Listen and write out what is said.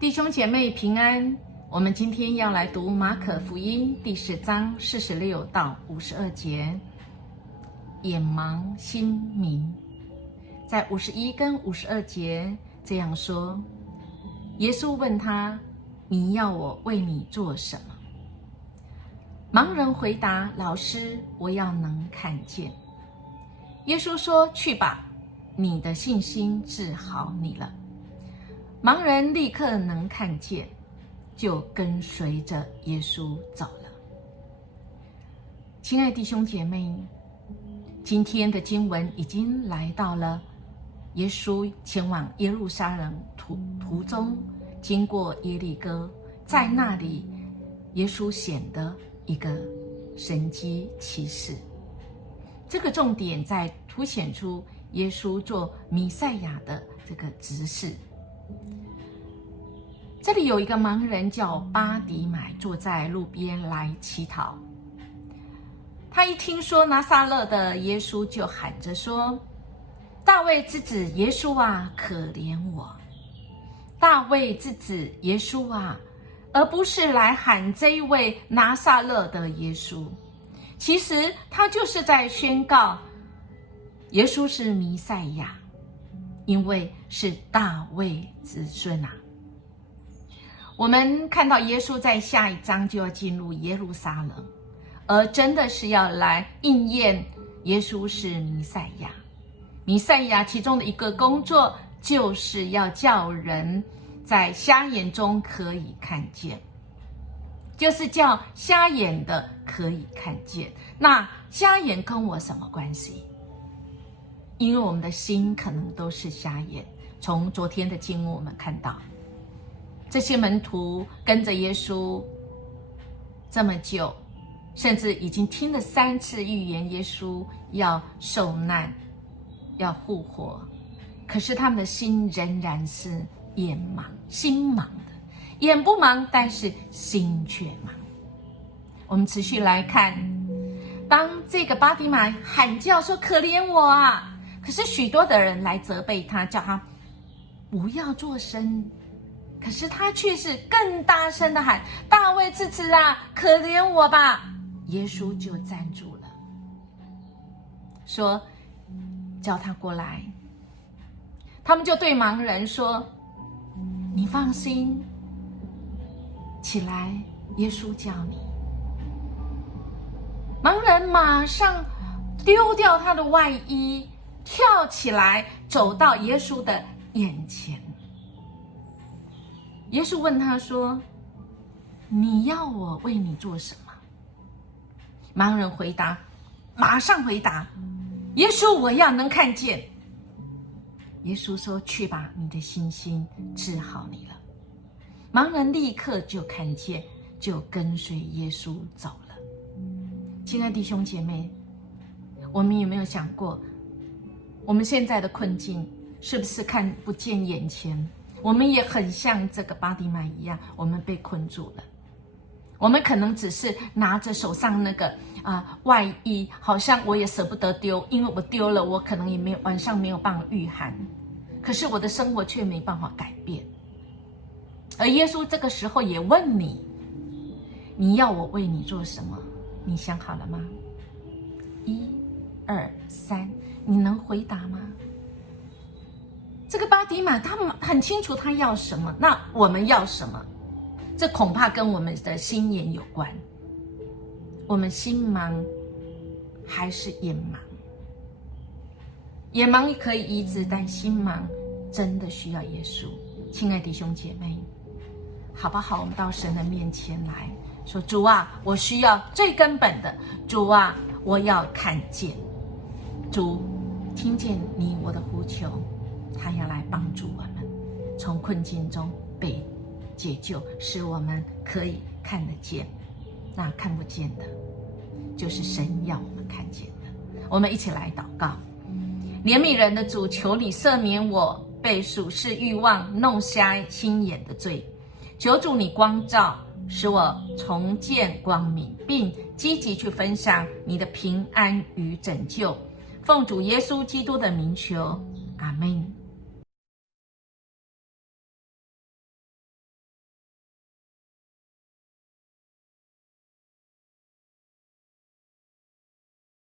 弟兄姐妹平安，我们今天要来读马可福音第10章46到52节。眼盲心明，在51跟52节这样说：耶稣问他，你要我为你做什么？盲人回答，老师，我要能看见。耶稣说，去吧，你的信心治好你了。盲人立刻能看见，就跟随着耶稣走了。亲爱的弟兄姐妹，今天的经文已经来到了耶稣前往耶路撒冷途中，经过耶利哥，在那里耶稣显得一个神迹奇事。这个重点在凸显出耶稣做弥赛亚的这个职事。这里有一个盲人叫巴底买，坐在路边来乞讨。他一听说拿撒勒的耶稣，就喊着说，大卫之子耶稣啊，可怜我。大卫之子耶稣啊，而不是来喊这一位拿撒勒的耶稣。其实他就是在宣告耶稣是弥赛亚，因为是大卫子孙啊。我们看到耶稣在下一章就要进入耶路撒冷，而真的是要来应验耶稣是弥赛亚。弥赛亚其中的一个工作，就是要叫人在瞎眼中可以看见，就是叫瞎眼的可以看见。那瞎眼跟我什么关系？因为我们的心可能都是瞎眼。从昨天的经文我们看到，这些门徒跟着耶稣这么久，甚至已经听了3次预言耶稣要受难，要复活，可是他们的心仍然是眼盲，心盲的。眼不盲，但是心却盲。我们持续来看，当这个巴底买喊叫说可怜我啊，可是许多的人来责备他，叫他不要作声，可是他却是更大声的喊，大卫之子啊，可怜我吧。耶稣就站住了，说叫他过来。他们就对盲人说，你放心起来，耶稣叫你。盲人马上丢掉他的外衣，跳起来走到耶稣的眼前。耶稣问他说，你要我为你做什么？盲人马上回答，耶稣，我要能看见。耶稣说，去吧，你的信心治好你了。盲人立刻就看见，就跟随耶稣走了。亲爱的弟兄姐妹，我们有没有想过，我们现在的困境是不是看不见眼前？我们也很像这个巴底买一样，我们被困住了。我们可能只是拿着手上那个外衣，好像我也舍不得丢，因为我丢了，我可能也晚上没有办法御寒，可是我的生活却没办法改变。而耶稣这个时候也问你，你要我为你做什么？你想好了吗？1、2、3，你能回答吗？这个巴底买他们很清楚他要什么，那我们要什么？这恐怕跟我们的心眼有关。我们心盲还是眼盲？眼盲可以医治，但心盲真的需要耶稣。亲爱的弟兄姐妹，好不好？我们到神的面前来说，主啊，我需要最根本的，主啊，我要看见。主听见你我的呼求，他要来帮助我们从困境中被解救，使我们可以看得见。那看不见的，就是神要我们看见的。我们一起来祷告。怜悯人的主，求你赦免我被属世欲望弄瞎心眼的罪，求主你光照，使我重见光明，并积极去分享你的平安与拯救。奉主耶稣基督的名求，阿们。